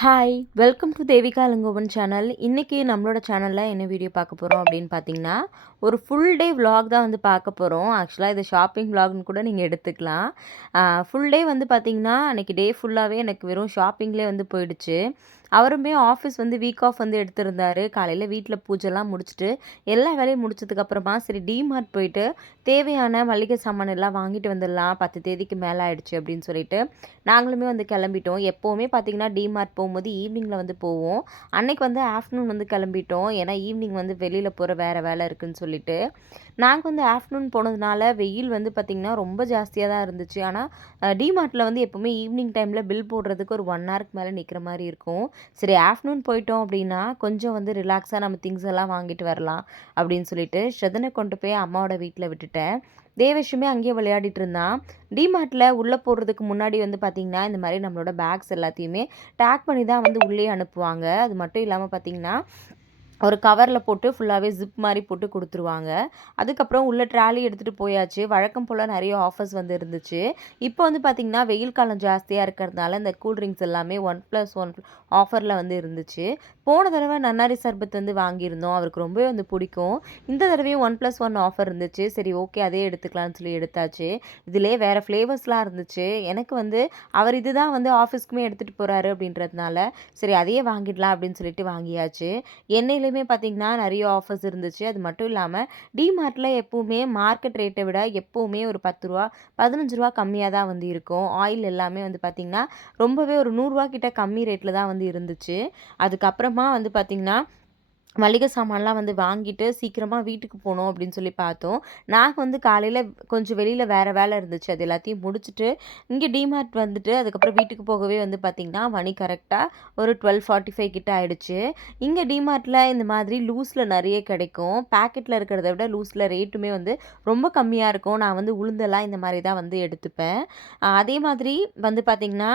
Hi! Welcome to Devika Ilangovan channel. இன்றைக்கி நம்மளோட சேனலில் என்ன வீடியோ பார்க்க போகிறோம் அப்படின்னு பார்த்தீங்கன்னா, ஒரு ஃபுல் டே விலாக் தான் வந்து பார்க்க போகிறோம். ஆக்சுவலாக இது ஷாப்பிங் விலாக்னு கூட நீங்கள் எடுத்துக்கலாம். ஃபுல் டே வந்து பார்த்தீங்கன்னா, அன்றைக்கி டே ஃபுல்லாகவே எனக்கு வெறும் ஷாப்பிங்லேயே வந்து போயிடுச்சு. அவருமே ஆஃபீஸ் வந்து வீக் ஆஃப் வந்து எடுத்திருந்தாரு. காலையில் வீட்டில் பூஜைலாம் முடிச்சுட்டு, எல்லா வேலையும் முடிச்சதுக்கப்புறமா சரி டிமார்ட் போயிட்டு தேவையான மளிகை சாமான் எல்லாம் வாங்கிட்டு வந்துடலாம். 10 தேதிக்கு மேலே ஆயிடுச்சு அப்படின்னு சொல்லிட்டு, நாங்களுமே வந்து கிளம்பிட்டோம். எப்போவுமே பார்த்தீங்கன்னா டிமார்ட் போகும்போது ஈவினிங்கில் வந்து போவோம். அன்னைக்கு வந்து ஆஃப்டர்நூன் வந்து கிளம்பிட்டோம். ஏன்னா ஈவினிங் வந்து வெளியில் போகிற வேறு வேலை இருக்குதுன்னு சொல்லிட்டு. நாங்கள் வந்து ஆஃப்டர்நூன் போனதுனால வெயில் வந்து பார்த்திங்கன்னா ரொம்ப ஜாஸ்தியாக தான் இருந்துச்சு. ஆனால் டிமார்ட்டில் வந்து எப்போவுமே ஈவினிங் டைமில் பில் போடுறதுக்கு ஒரு 1 ஹவருக்கு மேலே நிற்கிற மாதிரி இருக்கும். சரி ஆஃப்டர்நூன் போயிட்டோம் அப்படின்னா கொஞ்சம் வந்து ரிலாக்ஸாக நம்ம திங்ஸ் எல்லாம் வாங்கிட்டு வரலாம் அப்படின்னு சொல்லிட்டு ஸ்ரதனை கொண்டு போய் அம்மாவோட வீட்டில் விட்டுட்டேன். தேவேஷுமே அங்கேயே விளையாடிட்டு இருந்தான். டிமார்ட்டில் உள்ளே போடுறதுக்கு முன்னாடி வந்து பார்த்திங்கன்னா இந்த மாதிரி நம்மளோட பேக்ஸ் எல்லாத்தையுமே டேக் பண்ணி தான் வந்து உள்ளே அனுப்புவாங்க. அது மட்டும் இல்லாமல் பார்த்திங்கன்னா ஒரு கவரில் போட்டு ஃபுல்லாகவே ஜிப் மாதிரி போட்டு கொடுத்துருவாங்க. அதுக்கப்புறம் உள்ள ட்ராலி எடுத்துகிட்டு போயாச்சு. வழக்கம் போல் நிறைய ஆஃபர்ஸ் வந்து இருந்துச்சு. இப்போ வந்து பார்த்திங்கன்னா வெயில் காலம் ஜாஸ்தியாக இருக்கிறதுனால இந்த கூல்ட்ரிங்க்ஸ் எல்லாமே 1+1 ஆஃபரில் வந்து இருந்துச்சு. போன தடவை நன்னாரி சர்பத் வந்து வாங்கியிருந்தோம். அவருக்கு ரொம்பவே வந்து பிடிக்கும். இந்த தடவையும் 1+1 ஆஃபர் இருந்துச்சு. சரி ஓகே அதே எடுத்துக்கலாம்னு சொல்லி எடுத்தாச்சு. இதிலே வேறு ஃப்ளேவர்ஸ்லாம் இருந்துச்சு. எனக்கு வந்து அவர் இதுதான் வந்து ஆஃபீஸ்க்குமே எடுத்துகிட்டு போகிறாரு அப்படின்றதுனால சரி அதையே வாங்கிடலாம் அப்படின்னு சொல்லிட்டு வாங்கியாச்சு. எண்ணெயிலையுமே பார்த்திங்கன்னா நிறைய ஆஃபர்ஸ் இருந்துச்சு. அது மட்டும் இல்லாமல் டிமார்ட்டில் எப்போவுமே மார்க்கெட் ரேட்டை விட எப்போவுமே ஒரு 10 ரூபா 15 ரூபா கம்மியாக தான் வந்து இருக்கும். ஆயில் எல்லாமே வந்து பார்த்திங்கன்னா ரொம்பவே ஒரு 100 ரூபா கிட்ட கம்மி ரேட்டில் தான் வந்து இருந்துச்சு. அதுக்கப்புறமா வந்து பார்த்திங்கன்னா மளிகை சாமான்லாம் வந்து வாங்கிட்டு சீக்கிரமாக வீட்டுக்கு போகணும் அப்படின்னு சொல்லி பார்த்தோம். நாங்கள் வந்து காலையில் கொஞ்சம் வெளியில் வேறு வேலை இருந்துச்சு. அது எல்லாத்தையும் முடிச்சுட்டு இங்கே டிமார்ட் வந்துட்டு அதுக்கப்புறம் வீட்டுக்கு போகவே வந்து பார்த்திங்கன்னா மணி கரெக்டாக ஒரு 12:45 கிட்ட ஆயிடுச்சு. இங்கே டிமார்ட்டில் இந்த மாதிரி லூஸில் நிறைய கிடைக்கும். பேக்கெட்டில் இருக்கிறத விட லூஸில் ரேட்டுமே வந்து ரொம்ப கம்மியாக இருக்கும். நான் வந்து உளுந்தெல்லாம் இந்த மாதிரி தான் வந்து எடுத்துப்பேன். அதே மாதிரி வந்து பார்த்திங்கன்னா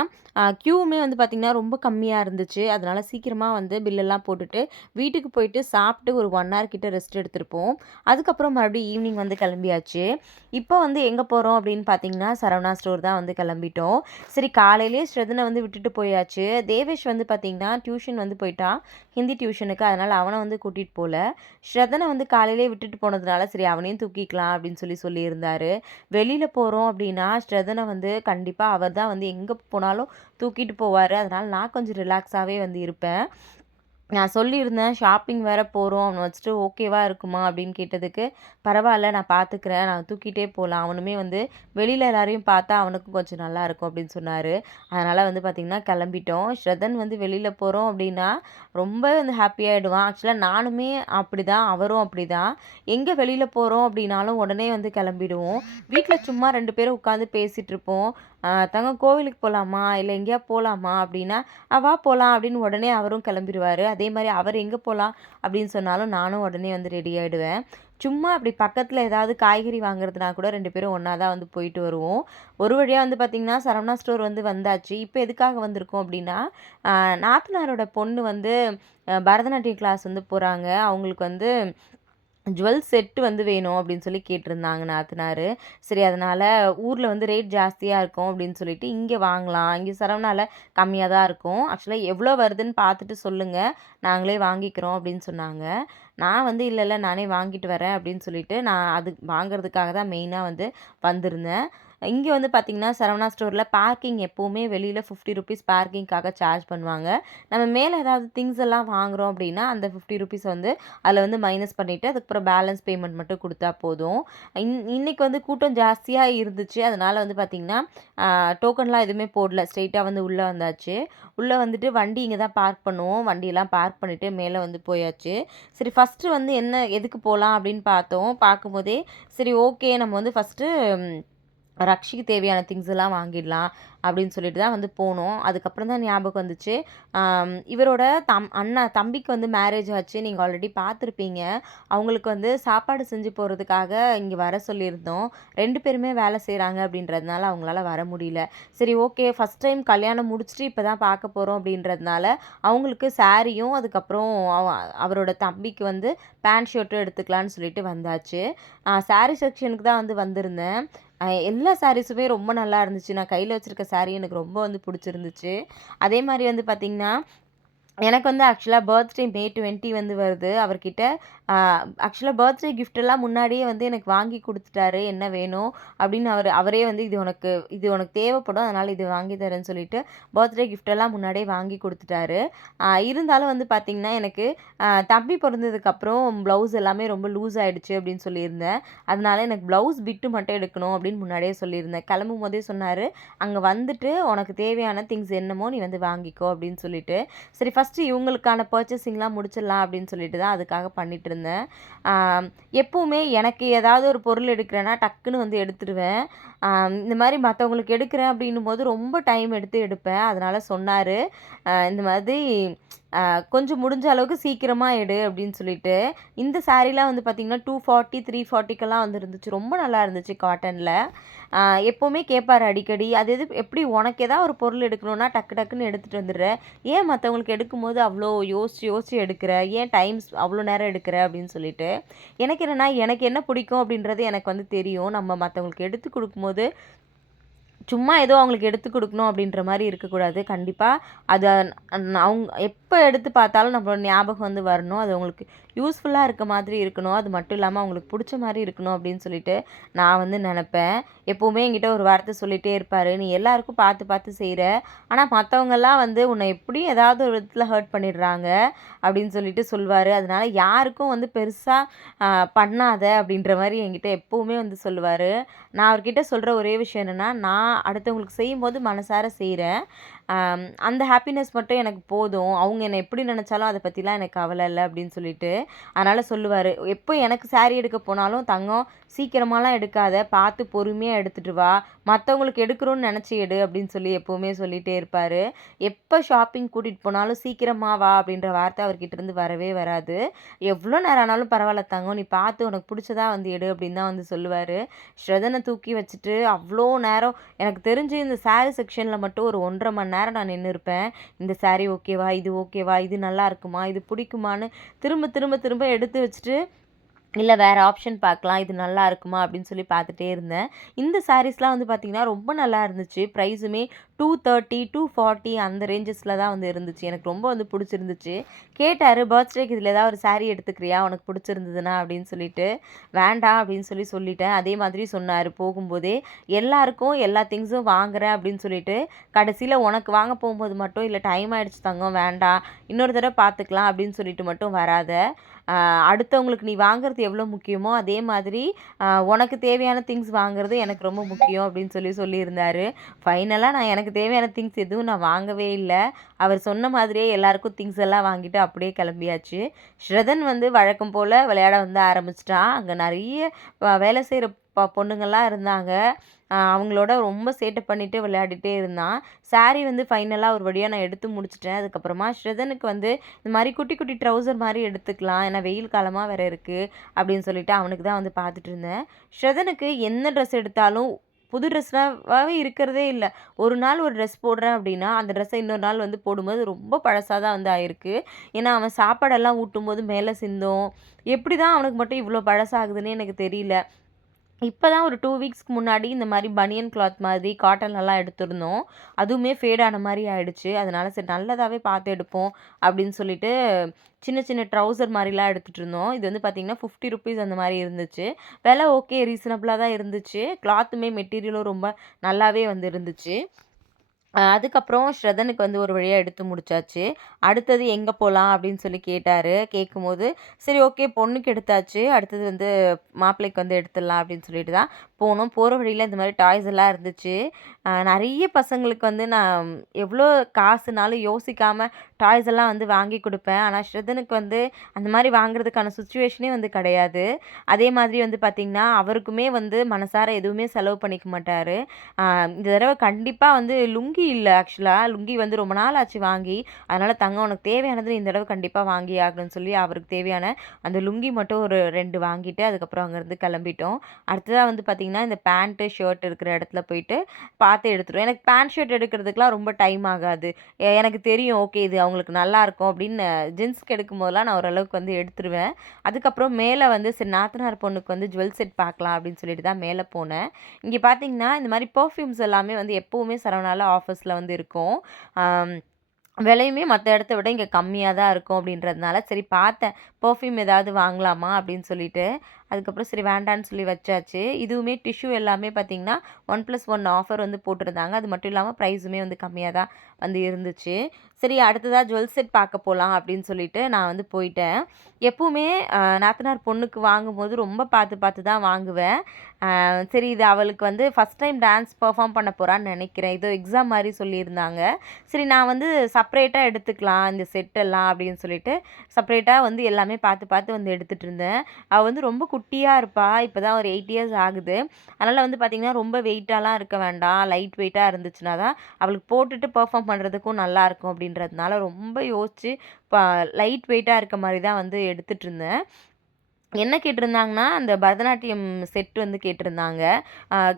க்யூவுமே வந்து பார்த்திங்கன்னா ரொம்ப கம்மியாக இருந்துச்சு. அதனால் சீக்கிரமாக வந்து பில்லெல்லாம் போட்டுட்டு வீட்டுக்கு போயிட்டு சாப்பிட்டு ஒரு 1 ஹவர் கிட்ட ரெஸ்ட் எடுத்திருப்போம். அதுக்கப்புறம் மறுபடியும் ஈவினிங் வந்து கிளம்பியாச்சு. இப்போ வந்து எங்கே போகிறோம் அப்படின்னு பார்த்தீங்கன்னா சரவணா ஸ்டோர் தான் வந்து கிளம்பிட்டோம். சரி காலையிலேயே ஸ்ரதனை வந்து விட்டுட்டு போயாச்சு. தேவேஷ் வந்து பார்த்திங்கன்னா டியூஷன் வந்து போயிட்டான் ஹிந்தி டியூஷனுக்கு. அதனால் அவனை வந்து கூட்டிகிட்டு போகல. ஸ்ரதனை வந்து காலையிலே விட்டுட்டு போனதுனால சரி அவனையும் தூக்கிக்கலாம் அப்படின்னு சொல்லியிருந்தார். வெளியில் போகிறோம் அப்படின்னா ஸ்ரதனை வந்து கண்டிப்பாக அவர் தான் வந்து எங்கே போனாலும் தூக்கிட்டு போவார். அதனால் நான் கொஞ்சம் ரிலாக்ஸாகவே வந்து இருப்பேன். நான் சொல்லியிருந்தேன் ஷாப்பிங் வேறு போகிறோம் அவனை வச்சுட்டு ஓகேவா இருக்குமா அப்படின்னு கேட்டதுக்கு பரவாயில்ல நான் பார்த்துக்கிறேன் நான் தூக்கிட்டே போகலாம் அவனுமே வந்து வெளியில் எல்லாரையும் பார்த்தா அவனுக்கும் கொஞ்சம் நல்லா இருக்கும் அப்படின்னு சொன்னார். அதனால் வந்து பார்த்திங்கன்னா கிளம்பிட்டோம். ஸ்ரதன் வந்து வெளியில் போகிறோம் அப்படின்னா ரொம்ப வந்து ஹாப்பியாகிடுவான். ஆக்சுவலாக நானுமே அப்படி தான் அவரும் அப்படி தான். எங்கே வெளியில் போகிறோம் அப்படின்னாலும் உடனே வந்து கிளம்பிடுவோம். வீட்டில் சும்மா 2 பேரும் உட்காந்து பேசிகிட்டு இருப்போம். தங்கம் கோவிலுக்கு போகலாமா இல்லை எங்கேயா போகலாமா அப்படின்னா வா போகலாம் அப்படின்னு உடனே அவரும் கிளம்பிடுவார். அதே மாதிரி அவர் எங்கே போகலாம் அப்படின்னு சொன்னாலும் நானும் உடனே வந்து ரெடி ஆகிடுவேன். சும்மா அப்படி பக்கத்தில் ஏதாவது காய்கறி வாங்குறதுனா கூட 2 பேரும் ஒன்றா தான் வந்து போயிட்டு வருவோம். ஒரு வழியாக வந்து பார்த்திங்கன்னா சரவணா ஸ்டோர் வந்து வந்தாச்சு. இப்போ எதுக்காக வந்திருக்கோம் அப்படின்னா நாத்தனாரோட பொண்ணு வந்து பரதநாட்டியம் கிளாஸ் வந்து போகிறாங்க. அவங்களுக்கு வந்து ஜுவல் செட்டு வந்து வேணும் அப்படின்னு சொல்லி கேட்டிருந்தாங்க நாத்தனார். சரி அதனால் ஊரில் வந்து ரேட் ஜாஸ்தியாக இருக்கும் அப்படின்னு சொல்லிட்டு இங்கே வாங்கலாம். இங்கே சரவணாவில் கம்மியாக தான் இருக்கும். ஆக்சுவலாக எவ்வளோ வருதுன்னு பார்த்துட்டு சொல்லுங்கள் நாங்களே வாங்கிக்கிறோம் அப்படின்னு சொன்னாங்க. நான் வந்து இல்லை நானே வாங்கிட்டு வரேன் அப்படின்னு சொல்லிட்டு நான் அது வாங்குறதுக்காக தான் மெயினாக வந்து வந்திருந்தேன். இங்கே வந்து பார்த்திங்கன்னா சரவணா ஸ்டோரில் பார்க்கிங் எப்போவுமே வெளியில் 50 ருபீஸ் பார்க்கிங்காக சார்ஜ் பண்ணுவாங்க. நம்ம மேலே ஏதாவது திங்ஸ் எல்லாம் வாங்குகிறோம் அப்படின்னா அந்த 50 ருபீஸ் வந்து அதில் வந்து மைனஸ் பண்ணிவிட்டு அதுக்கப்புறம் பேலன்ஸ் பேமெண்ட் மட்டும் கொடுத்தா போதும். இன்றைக்கி வந்து கூட்டம் ஜாஸ்தியாக இருந்துச்சு. அதனால் வந்து பார்த்திங்கன்னா டோக்கன்லாம் எதுவுமே போடல. ஸ்ட்ரெயிட்டாக வந்து உள்ளே வந்தாச்சு. உள்ளே வந்துட்டு வண்டி இங்கே தான் பார்க் பண்ணுவோம். வண்டியெல்லாம் பார்க் பண்ணிவிட்டு மேலே வந்து போயாச்சு. சரி ஃபஸ்ட்டு வந்து என்ன எதுக்கு போகலாம் அப்படின்னு பார்க்கும்போதே சரி ஓகே நம்ம வந்து ஃபஸ்ட்டு ரக்ஷிக்கு தேவையான திங்ஸ் எல்லாம் வாங்கிடலாம் அப்படின்னு சொல்லிட்டு தான் வந்து போனோம். அதுக்கப்புறம் தான் ஞாபகம் வந்துச்சு இவரோட தம்பிக்கு வந்து மேரேஜ் ஆச்சு. நீங்கள் ஆல்ரெடி பார்த்துருப்பீங்க. அவங்களுக்கு வந்து சாப்பாடு செஞ்சு போகிறதுக்காக இங்கே வர சொல்லியிருந்தோம். 2 பேருமே வேலை செய்கிறாங்க அப்படின்றதுனால அவங்களால வர முடியல. சரி ஓகே ஃபஸ்ட் டைம் கல்யாணம் முடிச்சுட்டு இப்போ தான் பார்க்க போகிறோம் அப்படின்றதுனால அவங்களுக்கு சாரியும் அதுக்கப்புறம் அவரோட தம்பிக்கு வந்து பேண்ட் ஷர்ட்டும் எடுத்துக்கலான்னு சொல்லிட்டு வந்தாச்சு. சாரீ செக்ஷனுக்கு தான் வந்து வந்திருந்தேன். எல்லா சாரீஸுமே ரொம்ப நல்லா இருந்துச்சு. நான் கையில வச்சிருக்க சாரி எனக்கு ரொம்ப வந்து புடிச்சிருந்துச்சு. அதே மாரி வந்து பார்த்தீங்கன்னா, எனக்கு வந்து ஆக்சுவலா பர்த்டே மே 20 வந்து வருது. அவர்கிட்ட அ ஆக்சுவலா பர்த்டே கிஃப்ட் எல்லாம் முன்னாடியே வந்து எனக்கு வாங்கி குடுத்துட்டாரு. என்ன வேணும் அப்படின்னு அவரே வந்து இது உனக்கு தேவைப்படும். அதனால இது வாங்கி தரேன்னு சொல்லிட்டு பர்த்டே கிஃப்ட் எல்லாம் முன்னாடியே வாங்கி குடுத்துட்டாரு. இருந்தாலும் வந்து பார்த்தீங்கன்னா, எனக்கு தம்பி பொறந்ததுக்கப்புறம் ப்ளவுஸ் எல்லாமே ரொம்ப லூஸ் ஆயிடுச்சு அப்படின்னு சொல்லியிருந்தேன். அதனால எனக்கு ப்ளவுஸ் பிட்டு மட்டும் எடுக்கணும் அப்படின்னு முன்னாடியே சொல்லியிருந்தேன். கிளம்பும்போதே சொன்னாரு, "அங்க வந்துட்டு உனக்கு தேவையான திங்ஸ் என்னமோ நீ வந்து வாங்கிக்கோ" அப்படின்னு சொல்லிட்டு. சரி ஃபஸ்ட்டு இவங்களுக்கான பர்ச்சேசிங்லாம் முடிச்சிடலாம் அப்படின்னு சொல்லிட்டு தான் அதுக்காக பண்ணிட்டு இருந்தேன். ஆம், எப்பவுமே எனக்கு ஏதாவது ஒரு பொருள் எடுக்கிறேன்னா டக்குன்னு வந்து எடுத்துடுவேன். இந்த மாதிரி மற்றவங்களுக்கு எடுக்கிறேன் அப்படின்னும்போது ரொம்ப டைம் எடுத்து எடுப்பேன். அதனால சொன்னாரு, இந்த மாதிரி கொஞ்சம் முடிஞ்ச அளவுக்கு சீக்கிரமா எடு அப்படின்னு சொல்லிட்டு. இந்த சாரீலாம் வந்து பார்த்தீங்கன்னா 240, 340க்கெல்லாம் வந்து இருந்துச்சு. ரொம்ப நல்லா இருந்துச்சு காட்டன்ல. அ எப்பவுமே கேட்பாரு அடிக்கடி, "அது எப்படி உனக்கு ஏதாவது ஒரு பொருள் எடுக்கணும்னா டக்கு டக்குன்னு எடுத்துட்டு வந்துடுற. ஏன் மத்தவங்களுக்கு எடுக்கும்போது அவ்ளோ யோசிச்சு யோசிச்சு எடுக்கிற? ஏன் அவ்ளோ நேரம் எடுக்கிற?" அப்படின்னு சொல்லிட்டு. எனக்கு என்னன்னா, எனக்கு என்ன பிடிக்கும் அப்படின்றது எனக்கு வந்து தெரியும். நம்ம மத்தவங்களுக்கு எடுத்து குடுக்கும்போது சும்மா ஏதோ அவங்களுக்கு எடுத்து குடுக்கணும் அப்படின்ற மாரி இருக்கக்கூடாது. கண்டிப்பா அத அவங்க எப்ப எடுத்து பார்த்தாலும் நம்மளோட ஞாபகம் வந்து வரணும். அது அவங்களுக்கு யூஸ்ஃபுல்லா இருக்க மாதிரி இருக்கணும். அது மட்டும் இல்லாம அவங்களுக்கு புடிச்ச மாரி இருக்கணும் அப்படின்னு சொல்லிட்டு நான் வந்து நெனப்பேன். எப்பவுமே என்கிட்ட ஒரு வார்த்தை சொல்லிட்டே இருப்பாரு. "நீ எல்லாருக்கும் பார்த்து பார்த்து செய்ற. ஆனா மத்தவங்கலாம் வந்து உன்ன எப்படியும் ஏதாவது ஒரு விதத்துல ஹர்ட் பண்ணிடுறாங்க." அப்படின்னு சொல்லிட்டு சொல்வாரு. அதனால யாருக்கும் வந்து பெருசா அ பண்ணாத அப்படின்ற மாரி என்கிட்ட எப்பவுமே வந்து சொல்லுவாரு. நான் அவர்கிட்ட சொல்ற ஒரே விஷயம் என்னன்னா, நான் அடுத்தவங்களுக்கு செய்யும்போது மனசார செய்றேன். அந்த ஹாப்பினஸ் மட்டும் எனக்கு போதும். அவங்க என்ன எப்படி நெனச்சாலும் அத பத்திலாம் எனக்கு கவல இல்ல அப்படின்னு சொல்லிட்டு. அதனால சொல்லுவாரு, எப்போ எனக்கு சாரி எடுக்க போனாலும், "தங்கம் சீக்கிரமாலாம் எடுக்காத. பார்த்து பொறுமையா எடுத்துட்டு வா. மத்தவங்களுக்கு எடுக்கிறோம்னு நெனச்சு எடு" அப்படின்னு சொல்லி எப்பவுமே சொல்லிட்டே இருப்பாரு. எப்ப ஷாப்பிங் கூட்டிட்டு போனாலும், "சீக்கிரமா வா" அப்படின்ற வார்த்தை அவர்கிட்ட இருந்து வரவே வராது. "எவ்வளோ நேரம் ஆனாலும் பரவால்ல தங்கம். நீ பார்த்து உனக்கு புடிச்சதா வந்து எடு" அப்படின்னு தான் வந்து சொல்லுவாரு. ஸ்ரதன தூக்கி வச்சுட்டு அவ்ளோ நேரம் எனக்கு தெரிஞ்சு இந்த சாரி செக்ஷன்ல மட்டும் ஒரு 1 1/2 மணி நேரம் நான் நின்னுருப்பேன். இந்த சாரி ஓகேவா? இது ஓகேவா? இது நல்லா இருக்குமா? இது பிடிக்குமான்னு திரும்ப திரும்ப திரும்ப எடுத்து வச்சுட்டு இல்ல வேற ஆப்ஷன் பார்க்கலாம். இது நல்லா இருக்குமா? அப்படின்னு சொல்லி பார்த்துட்டே இருந்தேன். இந்த சாரீஸ்லாம் வந்து பார்த்தீங்கன்னா, ரொம்ப நல்லா இருந்துச்சு. ப்ரைஸுமே 230, 240 அந்த ரேஞ்சஸ்ல தான் வந்து இருந்துச்சு. எனக்கு ரொம்ப வந்து புடிச்சிருந்துச்சு. கேட்டாரு, "பர்த்டேக்கு இதில ஏதாவது ஒரு சாரி எடுத்துக்கிறியா? உனக்கு புடிச்சிருந்ததுன்னா?" அப்படின்னு சொல்லிட்டு. "வேண்டாம்" அப்படின்னு சொல்லிட்டேன். அதே மாதிரி சொன்னாரு போகும்போதே, "எல்லாருக்கும் எல்லா திங்ஸும் வாங்குறேன்" அப்படின்னு சொல்லிட்டு, கடைசியில உனக்கு வாங்க போம்போது மட்டும், "இல்ல டைம் ஆயிடுச்சு தங்கம் வேண்டாம். இன்னொரு தடவ பார்த்துக்கலாம்" அப்படின்னு சொல்லிட்டு மட்டும் வராத. அ அடுத்தவங்களுக்கு நீ வாங்குறது எவ்வளோ முக்கியமோ, அதே மாதிரி உனக்கு தேவையான திங்ஸ் வாங்குறது எனக்கு ரொம்ப முக்கியம் அப்படின்னு சொல்லியிருந்தாரு. ஃபைனலா நான் எனக்கு தேவையான திங்ஸ் எதுவும் நான் வாங்கவே இல்ல. அவர் சொன்ன மாதிரியே எல்லாருக்கும் திங்ஸ் எல்லாம் வாங்கிட்டு அப்படியே கிளம்பியாச்சு. ஸ்ரதன் வந்து வழக்கம் போல விளையாட வந்து ஆரம்பிச்சுட்டான். அங்க நெறைய வேலை செய்ற பொண்ணுங்கலாம் இருந்தாங்க. அவங்களோட ரொம்ப சேட்டை பண்ணிட்டு விளையாடிட்டே இருந்தான். சாரி வந்து ஃபைனலா ஒரு வழியா நான் எடுத்து முடிச்சுட்டேன். அதுக்கப்புறமா ஸ்ரதனுக்கு வந்து இந்த மாரி குட்டி குட்டி ட்ரவுசர் மாரி எடுத்துக்கலாம். ஏன்னா வெயில் காலமா வேற இருக்கு அப்படின்னு சொல்லிட்டு அவனுக்கு தான் வந்து பார்த்துட்டு இருந்தேன். ஸ்ரதனுக்கு என்ன ட்ரெஸ் எடுத்தாலும் புது ட்ரெஸ்ஸாவே இருக்கிறதே இல்ல. ஒரு நாள் ஒரு ட்ரெஸ் போடுறேன் அப்படின்னா, அந்த ட்ரெஸ்ஸ இன்னொரு நாள் வந்து போடும்போது ரொம்ப பழசா தான் வந்து ஆயிருக்கு. ஏன்னா அவன் சாப்பாடெல்லாம் ஊட்டும்போது மேல சிந்தும். எப்படிதான் அவனுக்கு மட்டும் இவ்ளோ பழசாகுதுன்னே எனக்கு தெரியல. இப்ப தான் ஒரு 2 வீக்ஸ்க்கு முன்னாடி இந்த மாரி பனியன் கிளாத் மாதிரி காட்டன்லலாம் எடுத்திருந்தோம். அதுவுமே ஃபேட் ஆன மாரி ஆயிடுச்சு. அதனால சரி நல்லதாவே பார்த்து எடுப்போம் அப்படின்னு சொல்லிட்டு, சின்ன சின்ன ட்ரவுசர் மாரிலாம் எடுத்துட்டு இருந்தோம். இது வந்து பார்த்தீங்கன்னா, ₹50 அந்த மாரி இருந்துச்சு. விலை ஓகே ரீசனபிளா தான் இருந்துச்சு. கிளாத்துமே மெட்டீரியலும் ரொம்ப நல்லாவே வந்து இருந்துச்சு. அதுக்கப்புறம் ஸ்ரதனுக்கு வந்து ஒரு வழியா எடுத்து முடிச்சாச்சு. அடுத்தது எங்க போலாம் அப்படின்னு சொல்லி கேட்டாரு. கேட்கும்போது, சரி ஓகே பொண்ணுக்கு எடுத்தாச்சு. அடுத்தது வந்து மாப்பிள்ளைக்கு வந்து எடுத்துடலாம் அப்படின்னு சொல்லிட்டு தான் போனோம். போற வழியில இந்த மாரி டாய்ஸ் எல்லாம் இருந்துச்சு. நெறைய பசங்களுக்கு வந்து நான் எவ்வளோ காசுனாலும் யோசிக்காம டாய்ஸ் எல்லாம் வந்து வாங்கி குடுப்பேன். ஆனா ஸ்ரதனுக்கு வந்து அந்த மாரி வாங்குறதுக்கான சிச்சுவேஷனே வந்து கிடையாது. அதே மாதிரி வந்து பார்த்தீங்கன்னா, அவருக்குமே வந்து மனசார எதுவுமே செலவு பண்ணிக்க மாட்டாரு. இந்த தடவ கண்டிப்பா வந்து லுங்கி லுங்கி இல்ல ஆக்சுவலா. லுங்கி வந்து ரொம்ப நாள் ஆச்சு வாங்கி. அதனால தங்கம் உனக்கு தேவையானது இந்த தடவ கண்டிப்பா வாங்கியே ஆகணும்னு சொல்லி, அவருக்கு தேவையான அந்த லுங்கி மட்டும் ஒரு 2 வாங்கிட்டு, அதுக்கப்புறம் அங்கேருந்து கிளம்பிட்டோம். அடுத்ததா வந்து பார்த்தீங்கன்னா, இந்த பேண்ட்டு, ஷர்ட் இருக்கிற இடத்துல போயிட்டு பார்த்து எடுத்துருவோம். எனக்கு பேண்ட், ஷர்ட் எடுக்கிறதுக்குலாம் ரொம்ப டைம் ஆகாது. எனக்கு தெரியும் ஓகே இது அவங்களுக்கு நல்லாயிருக்கும் அப்படின்னு ஜென்ஸ்க்கு எடுக்கும்போதெல்லாம் நான் ஓரளவுக்கு வந்து எடுத்துருவேன். அதுக்கப்புறம் மேல வந்து சரி நாத்தனார் பொண்ணுக்கு வந்து ஜுவல் செட் பார்க்கலாம் அப்படின்னு சொல்லிட்டு தான் மேல போனேன். இங்க பார்த்தீங்கன்னா, இந்த மாரி பெர்ஃப்யூம்ஸ் எல்லாமே வந்து எப்பவுமே சரவணால ஆஃபர்ஸ்ல வந்து இருக்கும். ஆம். விலையுமே மத்த இடத்த விட இங்க கம்மியா தான் இருக்கும் அப்படின்றதுனால, சரி பார்த்தேன். பெர்ஃப்யூம் ஏதாவது வாங்கலாமா அப்படின்னு சொல்லிட்டு. அதுக்கப்புறம் சரி வேண்டான்னு சொல்லி வச்சாச்சு. இதுவுமே டிஷ்யூ எல்லாமே பார்த்தீங்கன்னா, 1+1 ஆஃபர் வந்து போட்டிருந்தாங்க. அது மட்டும் இல்லாம ப்ரைஸுமே வந்து கம்மியா தான் வந்து இருந்துச்சு. சரி அடுத்ததா ஜுவல் செட் பார்க்க போலாம் அப்படின்னு சொல்லிட்டு நான் வந்து போயிட்டேன். எப்பவுமே நாத்தனார் பொண்ணுக்கு வாங்கும்போது ரொம்ப பார்த்து பார்த்து தான் வாங்குவேன். சரி இது அவளுக்கு வந்து ஃபர்ஸ்ட் டைம் டான்ஸ் பெர்ஃபார்ம் பண்ண போறான்னு நெனைக்கிறேன். ஏதோ எக்ஸாம் மாரி சொல்லியிருந்தாங்க. சரி நான் வந்து செப்பரேட்டா எடுத்துக்கலாம் இந்த செட்டெல்லாம் அப்படின்னு சொல்லிட்டு, செப்பரேட்டா வந்து எல்லாமே பார்த்து பார்த்து வந்து எடுத்துட்டு இருந்தேன். அவ வந்து ரொம்ப குட்டியா இருப்பா. இப்ப தான் ஒரு 8 இயர்ஸ் ஆகுது. அதனால வந்து பார்த்தீங்கன்னா, ரொம்ப வெயிட்டாலாம் இருக்க வேண்டாம். லைட் வெயிட்டா இருந்துச்சுனா தான் அவளுக்கு போட்டுட்டு பெர்ஃபார்ம் பண்ணுறதுக்கும் நல்லாயிருக்கும் அப்படின்றதுனால ரொம்ப யோசிச்சு ப லைட் வெயிட்டா இருக்க மாரி தான் வந்து எடுத்துட்டு இருந்தேன். என்ன கேட்டிருந்தாங்கன்னா, அந்த பரதநாட்டியம் செட் வந்து கேட்டிருந்தாங்க.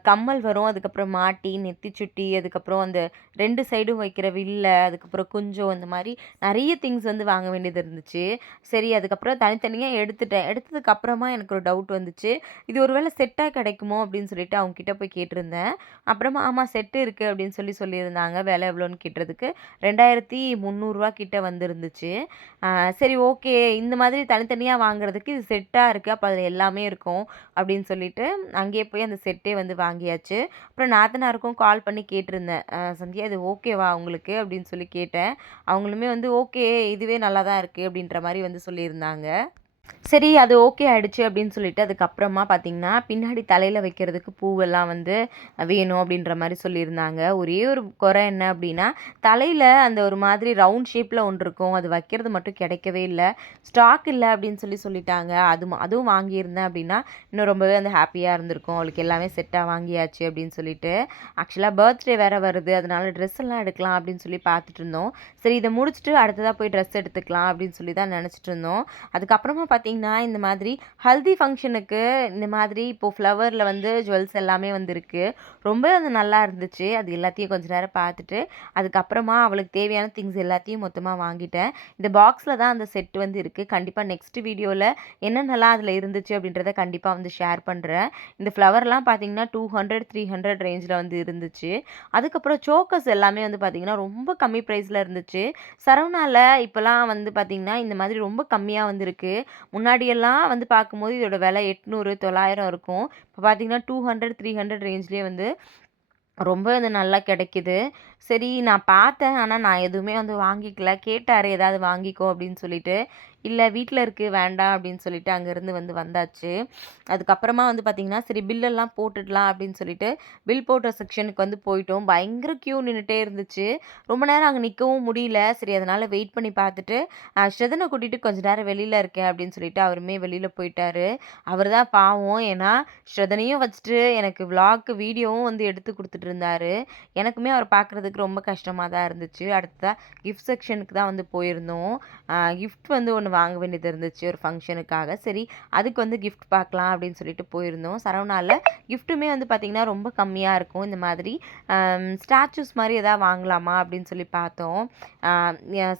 கம்மல் வரும், அதுக்கப்புறம் மாட்டி, நெத்தி சுட்டி, அதுக்கப்புறம் அந்த 2 சைடும் வைக்கிற வில்ல, அதுக்கப்புறம் குஞ்சம் இந்த மாரி நெறைய திங்ஸ் வந்து வாங்க வேண்டியது இருந்துச்சு. சரி அதுக்கப்புறம் தனித்தனியா எடுத்துட்டேன். எடுத்ததுக்கப்புறமா எனக்கு ஒரு டவுட் வந்துச்சு. இது ஒரு வேள செட்டா கிடைக்குமோ அப்படின்னு சொல்லிட்டு அவங்க கிட்ட போய் கேட்டிருந்தேன். அப்புறமா ஆமா செட் இருக்கு அப்படின்னு சொல்லியிருந்தாங்க. விலை எவ்வளோன்னு கேட்டதுக்கு ரூ. 2300 கிட்ட வந்திருந்துச்சு. ஆ சரி ஓகே. இந்த மாதிரி தனித்தனியா வாங்குறதுக்கு இது செட்டா இருக்கு. அப்ப அதுல எல்லாமே இருக்கும் அப்படின்னு சொல்லிட்டு, அங்கேயே போய் அந்த செட்டே வந்து வாங்கியாச்சு. அப்புறம் நாத்தனாருக்கும் கால் பண்ணி கேட்டிருந்தேன். "சந்தியா இது ஓகேவா உங்களுக்கு?" அப்படின்னு சொல்லி கேட்டேன். அவங்களுமே வந்து ஓகே இதுவே நல்லா தான் இருக்கு அப்படின்ற மாரி வந்து சொல்லியிருந்தாங்க. சரி அது ஓகே ஆயிடுச்சு அப்படின்னு சொல்லிட்டு, அதுக்கப்புறமா பார்த்தீங்கன்னா, பின்னாடி தலையில வைக்கிறதுக்கு பூவெல்லாம் வந்து வேணும் அப்படின்ற மாரி சொல்லியிருந்தாங்க. ஒரே ஒரு குறை என்ன அப்படின்னா, தலையில அந்த ஒரு மாதிரி ரவுண்ட் ஷேப்ல ஒண்ணு இருக்கும். அது வைக்கிறது மட்டும் கிடைக்கவே இல்ல. ஸ்டாக் இல்ல அப்படின்னு சொல்லிட்டாங்க. அதுவும் வாங்கியிருந்தேன் அப்படின்னா, இன்னும் ரொம்பவே வந்து ஹேப்பியா இருந்திருக்கும். அவளுக்கு எல்லாமே செட்டா வாங்கியாச்சு அப்படின்னு சொல்லிட்டு. ஆக்சுவலா பர்த்டே வேற வருது. அதனால ட்ரெஸ் எல்லாம் எடுக்கலாம் அப்படின்னு சொல்லி பார்த்துட்டு இருந்தோம். சரி இத முடிச்சுட்டு அடுத்ததா போய் ட்ரெஸ் எடுத்துக்கலாம் அப்படின்னு சொல்லி தான் நெனச்சுட்டு இருந்தோம். அதுக்கப்புறமா பார்த்தீங்கன்னா, இந்த மாதிரி ஹல்தி ஃபங்ஷனுக்கு இந்த மாதிரி இப்போ ஃப்ளவர்ல வந்து ஜுவல்ஸ் எல்லாமே வந்திருக்கு. ரொம்ப அது நல்லா இருந்துச்சு. அது எல்லாத்தையும் கொஞ்ச நேரம் பார்த்துட்டு, அதுக்கப்புறமா அவளுக்கு தேவையான திங்ஸ் எல்லாத்தையும் மொத்தமா வாங்கிட்டேன். இந்த பாக்ஸ்ல தான் அந்த செட் வந்து இருக்கு. கண்டிப்பா நெக்ஸ்ட் வீடியோல என்னென்னலாம் அதில இருந்துச்சு அப்படின்றத கண்டிப்பா வந்து ஷேர் பண்றேன். இந்த ஃப்ளவர்லாம் பார்த்தீங்கன்னா 200, 300 ரேஞ்ச்ல வந்து இருந்துச்சு. அதுக்கப்புறம் சோக்கர்ஸ் எல்லாமே வந்து பார்த்தீங்கன்னா, ரொம்ப கம்மி பிரைஸ்ல இருந்துச்சு. சரவணால இப்பலாம் வந்து பார்த்தீங்கன்னா, இந்த மாதிரி ரொம்ப கம்மியா வந்திருக்கு. முன்னாடியெல்லாம் வந்து பார்க்கும்போது இதோட விலை 800, 900 இருக்கும். இப்ப பார்த்தீங்கன்னா 200, 300 ரேஞ்ச்லயே வந்து ரொம்ப இது நல்லா கிடைக்குது. சரி நான் பார்த்தேன். ஆனா, நான் எதுவுமே வந்து வாங்கிக்கல. கேட்டாரு "ஏதாவது வாங்கிக்கோ" அப்படின்னு சொல்லிட்டு. "இல்ல வீட்ல இருக்கு வேண்டாம்" அப்படின்னு சொல்லிட்டு அங்கேருந்து வந்து வந்தாச்சு. அதுக்கப்புறமா வந்து பார்த்தீங்கன்னா, சரி பில்லெல்லாம் போட்டுடலாம் அப்படின்னு சொல்லிட்டு, பில் போடுற செக்ஷனுக்கு வந்து போயிட்டோம். பயங்கர கியூ நின்னுட்டே இருந்துச்சு. ரொம்ப நேரம் அங்க நிக்கவும் முடியல. சரி அதனால வெயிட் பண்ணி பார்த்துட்டு, ஸ்ரதன கூட்டிட்டு கொஞ்ச நேரம் வெளியில இருக்கேன் அப்படின்னு சொல்லிட்டு அவருமே வெளியில போயிட்டாரு. அவரு தான் பாவம். ஏன்னா, ஸ்ரதனையும் வச்சுட்டு எனக்கு விளாக் வீடியோவும் வந்து எடுத்து குடுத்துட்டு இருந்தாரு. எனக்குமே அவர பார்க்குறதுக்கு ரொம்ப கஷ்டமா தான் இருந்துச்சு. அடுத்ததா கிஃப்ட் செக்ஷனுக்கு தான் வந்து போயிருந்தோம். கிஃப்ட் வந்து ஒண்ணு வாங்க வேண்டியது இருந்துச்சு ஒரு ஃபங்ஷனுக்காக. சரி அதுக்கு வந்து கிஃப்ட் பார்க்கலாம் அப்படின்னு சொல்லிட்டு போயிருந்தோம். சரவணால கிஃப்ட்டுமே வந்து பார்த்தீங்கன்னா, ரொம்ப கம்மியா இருக்கும். இந்த மாதிரி ஸ்டாச்சூஸ் மாரி ஏதாவது வாங்கலாமா அப்படின்னு சொல்லி பார்த்தோம். அ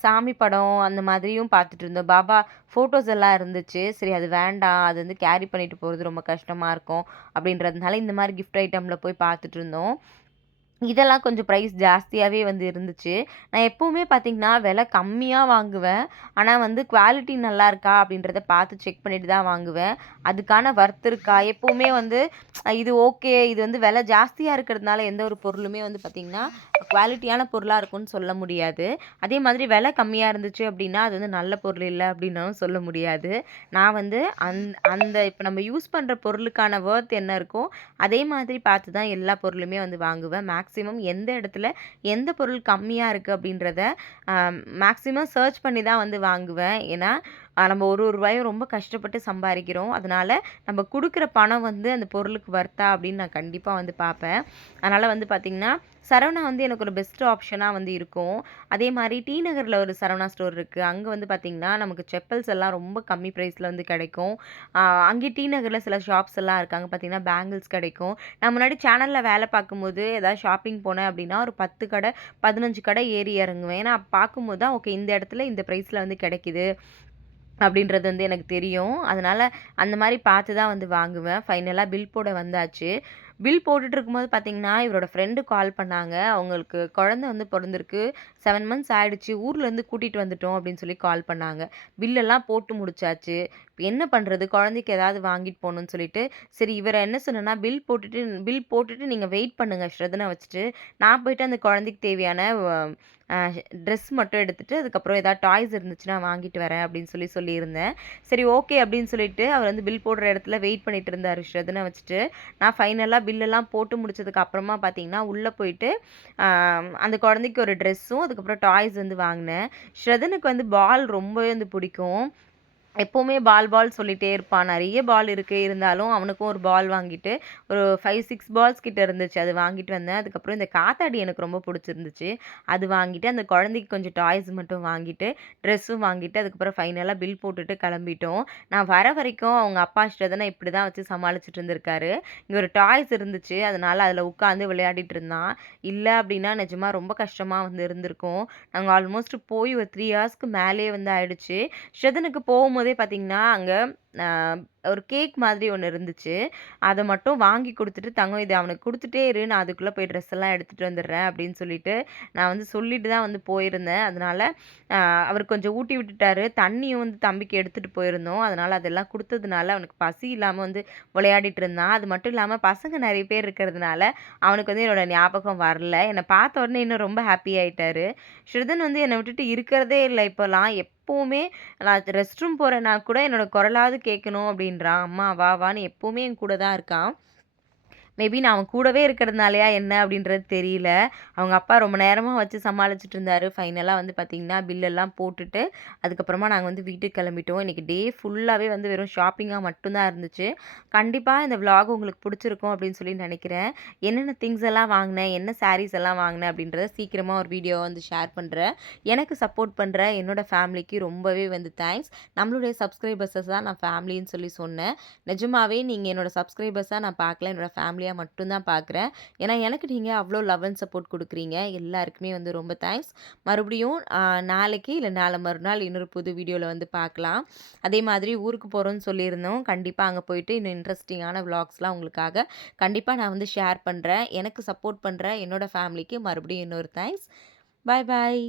சாமி படம் அந்த மாதிரியும் பார்த்துட்டு இருந்தோம். பாபா ஃபோட்டோஸ் எல்லாம் இருந்துச்சு. சரி அது வேண்டாம். அது வந்து கேரி பண்ணிட்டு போறது ரொம்ப கஷ்டமா இருக்கும். அப்படின்றதுனால இந்த மாரி கிஃப்ட் ஐட்டம்ல போய் பார்த்துட்டு இருந்தோம். இதெல்லாம் கொஞ்சம் பிரைஸ் ஜாஸ்தியாவே வந்து இருந்துச்சு. நான் எப்பவுமே பார்த்தீங்கன்னா, விலை கம்மியா வாங்குவேன். ஆனா வந்து குவாலிட்டி நல்லா இருக்கா அப்படின்றத பார்த்து செக் பண்ணிட்டு தான் வாங்குவேன். அதுக்கான வொர்த் இருக்கா? எப்பவுமே வந்து இது ஓகே. இது வந்து விலை ஜாஸ்தியா இருக்கிறதுனால எந்த ஒரு பொருளுமே வந்து பார்த்தீங்கன்னா, குவாலிட்டியான பொருளா இருக்கும்னு சொல்ல முடியாது. அதே மாதிரி விலை கம்மியா இருந்துச்சு அப்படின்னா, அது வந்து நல்ல பொருள் இல்ல அப்படின்னாலும் சொல்ல முடியாது. நான் வந்து அந்த இப்ப நம்ம யூஸ் பண்ற பொருளுக்கான வொர்த் என்ன இருக்கோ, அதே மாதிரி பார்த்து தான் எல்லா பொருளுமே வந்து வாங்குவேன். மேக்ஸிமம் எந்த இடத்துல எந்த பொருள் கம்மியா இருக்கு அப்படின்றத அ மேக்ஸிமம் சர்ச் பண்ணி தான் வந்து வாங்குவேன். ஏன்னா, நம்ம ஒரு ஒரு ரூபாயும் ரொம்ப கஷ்டப்பட்டு சம்பாதிக்கிறோம். அதனால நம்ம குடுக்குற பணம் வந்து அந்த பொருளுக்கு வர்த்தா அப்படின்னு நான் கண்டிப்பா வந்து பார்ப்பேன். அதனால வந்து பார்த்தீங்கன்னா, சரவணா வந்து எனக்கு ஒரு பெஸ்ட் ஆப்ஷனா வந்து இருக்கும். அதே மாரி டி நகர்ல ஒரு சரவணா ஸ்டோர் இருக்கு. அங்க வந்து பார்த்தீங்கன்னா, நமக்கு செப்பல்ஸ் எல்லாம் ரொம்ப கம்மி பிரைஸ்ல வந்து கிடைக்கும். ஆ அங்கேயே டி நகர்ல சில ஷாப்ஸ் எல்லாம் இருக்கு. அங்க பார்த்தீங்கன்னா, பேங்கிள்ஸ் கிடைக்கும். நான் முன்னாடி சேனல்ல வேலை பார்க்கும்போது, ஏதாவது ஷாப்பிங் போனேன் அப்படின்னா, ஒரு 10 கடை, 15 கடை ஏறி இறங்குவேன். ஏன்னா, பார்க்கும்போது தான் ஓகே இந்த இடத்துல இந்த பிரைஸ்ல வந்து கிடைக்குது. அப்படின்றது வந்து எனக்கு தெரியும். அதனால அந்த மாரி பார்த்து தான் வந்து வாங்குவேன். ஃபைனலா பில் போட வந்தாச்சு. பில் போட்டுட்டு இருக்கும்போது பார்த்தீங்கன்னா, இவரோட ஃப்ரெண்டு கால் பண்ணாங்க. அவங்களுக்கு குழந்தை வந்து பொறந்திருக்கு. 7 மந்த்ஸ் ஆயிடுச்சு. ஊர்லேருந்து கூட்டிட்டு வந்துட்டோம் அப்படின்னு சொல்லி கால் பண்ணாங்க. பில்லெல்லாம் போட்டு முடிச்சாச்சு. இப்ப என்ன பண்றது? குழந்தைக்கு ஏதாவது வாங்கிட்டு போணும்னு சொல்லிட்டு, சரி இவர என்ன சொன்னேன்னா, பில் போட்டுட்டு நீங்க வெயிட் பண்ணுங்க ஸ்ரதன வச்சுட்டு. நான் போயிட்டு அந்த குழந்தைக்கு தேவையான அ ட்ரெஸ் மட்டும் எடுத்துட்டு, அதுக்கப்புறம் ஏதாவது டாய்ஸ் இருந்துச்சுன்னா வாங்கிட்டு வரேன் அப்படின்னு சொல்லியிருந்தேன். சரி ஓகே அப்படின்னு சொல்லிட்டு, அவர் வந்து பில் போடுற இடத்துல வெயிட் பண்ணிட்டு இருந்தாரு ஸ்ரதன வச்சுட்டு. நான் ஃபைனலா பில்லெல்லாம் போட்டு முடிச்சதுக்கு அப்புறமா பார்த்தீங்கன்னா, உள்ள போயிட்டு அ அந்த குழந்தைக்கு ஒரு ட்ரெஸ்ஸும், அதுக்கப்புறம் டாய்ஸ் வந்து வாங்குனேன். ஸ்ரதனுக்கு வந்து பால் ரொம்பவே வந்து பிடிக்கும். எப்பவுமே பால் பால் சொல்லிட்டே இருப்பான். நெறைய பால் இருக்கு. இருந்தாலும் அவனுக்கும் ஒரு பால் வாங்கிட்டு, ஒரு 5, 6 பால்ஸ் கிட்ட இருந்துச்சு. அது வாங்கிட்டு வந்தேன். அதுக்கப்புறம் இந்த காத்தாடி எனக்கு ரொம்ப புடிச்சிருந்துச்சு. அது வாங்கிட்டு, அந்த குழந்தைக்கு கொஞ்சம் டாய்ஸ் மட்டும் வாங்கிட்டு, ட்ரெஸ்ஸும் வாங்கிட்டு, அதுக்கப்புறம் ஃபைனலா பில் போட்டுட்டு கெளம்பிட்டோம். நான் வர வரைக்கும் அவங்க அப்பா ஸ்ரதன இப்படி தான் வச்சு சமாளிச்சுட்டு இருந்திருக்காரு. இங்க ஒரு டாய்ஸ் இருந்துச்சு. அதனால அதில உட்காந்து விளையாடிட்டு இருந்தான். இல்ல அப்படின்னா நிஜமா ரொம்ப கஷ்டமா வந்து இருந்திருக்கும். நாங்க ஆல்மோஸ்ட் போய் ஒரு 3 ஹார்ஸ்க்கு மேலேயே வந்து ஆயிடுச்சு. ஸ்ரதனுக்கு போகும்போதே பார்த்தீங்கன்னா, அங்க அ ஒரு கேக் மாதிரி ஒண்ணு இருந்துச்சு. அத மட்டும் வாங்கி குடுத்துட்டு, "தங்கம் இத அவனுக்கு குடுத்துட்டே இரு. நான் அதுக்குள்ள போய் ட்ரெஸ் எல்லாம் எடுத்துட்டு வந்துடுறேன்." அப்படின்னு சொல்லிட்டு, நான் வந்து சொல்லிட்டு தான் வந்து போயிருந்தேன். அதனால அ அவரு கொஞ்சம் ஊட்டி விட்டுட்டாரு. தண்ணியும் வந்து தம்பிக்கு எடுத்துட்டு போயிருந்தோம். அதனால அதெல்லாம் குடுத்ததுனால அவனுக்கு பசி இல்லாம வந்து விளையாடிட்டு இருந்தான். அது மட்டும் இல்லாம பசங்க நெறைய பேர் இருக்கிறதுனால, அவனுக்கு வந்து என்னோட ஞாபகம் வரல. என்ன பார்த்த உடனே இன்னும் ரொம்ப ஹாப்பி ஆயிட்டாரு. ஸ்ருதன் வந்து என்ன விட்டுட்டு இருக்கிறதே இல்ல இப்பலாம். எப்பவுமே நான் ரெஸ்ட் ரூம் போறேன்னா கூட என்னோட குரலாவது கேட்கணும் அப்படின்றான். அம்மா வா வான்னு எப்பவுமே என் கூட தான் இருக்கான். மேபி நான் அவன் கூடவே இருக்கிறதுனாலயா என்ன அப்படின்றது தெரியல. அவங்க அப்பா ரொம்ப நேரமா வச்சு சமாளிச்சுட்டு இருந்தாரு. ஃபைனலா வந்து பார்த்தீங்கன்னா, பில்லெல்லாம் போட்டுட்டு, அதுக்கப்புறமா நாங்க வந்து வீட்டுக்கு கிளம்பிட்டோம். இன்னைக்கு டே ஃபுல்லாவே வந்து வெறும் ஷாப்பிங்கா மட்டும் தான் இருந்துச்சு. கண்டிப்பா இந்த விளாக் உங்களுக்கு பிடிச்சிருக்கும் அப்படின்னு சொல்லி நினைக்கிறேன். என்னென்ன திங்ஸ் எல்லாம் வாங்கினேன், என்ன சாரீஸ் எல்லாம் வாங்கினேன் அப்படின்றத சீக்கிரமா ஒரு வீடியோவா வந்து ஷேர் பண்றேன். எனக்கு சப்போர்ட் பண்ற என்னோட ஃபேமிலிக்கு ரொம்பவே வந்து தேங்க்ஸ். நம்மளுடைய சப்ஸ்கிரைபர்ஸ தான் நான் ஃபேமிலின்னு சொல்லி சொன்னேன். நிஜமாவே நீங்க என்னோட சப்ஸ்கிரைபர்ஸா நான் பார்க்கல. என்னோட ஃபேமிலியா மட்டும் தான் பார்க்குறேன். ஏன்னா, எனக்கு நீங்க அவ்ளோ லவ் அண்ட் சப்போர்ட் குடுக்குறீங்க. எல்லாருக்குமே வந்து ரொம்ப தேங்க்ஸ். மறுபடியும் நாளைக்கு இல்ல நாளை மறுநாள் இன்னொரு புது வீடியோல வந்து பார்க்கலாம். அதே மாதிரி ஊருக்கு போறோம்ன்னு சொல்லியிருந்தோம். கண்டிப்பா அங்க போயிட்டு இன்னும் இன்ட்ரஸ்டிங்கான விளாக்ஸ்லாம் உங்களுக்காக கண்டிப்பா நான் வந்து ஷேர் பண்றேன். எனக்கு சப்போர்ட் பண்ற என்னோட ஃபேமிலிக்கு மறுபடியும் இன்னொரு தேங்க்ஸ். பாய் பாய்.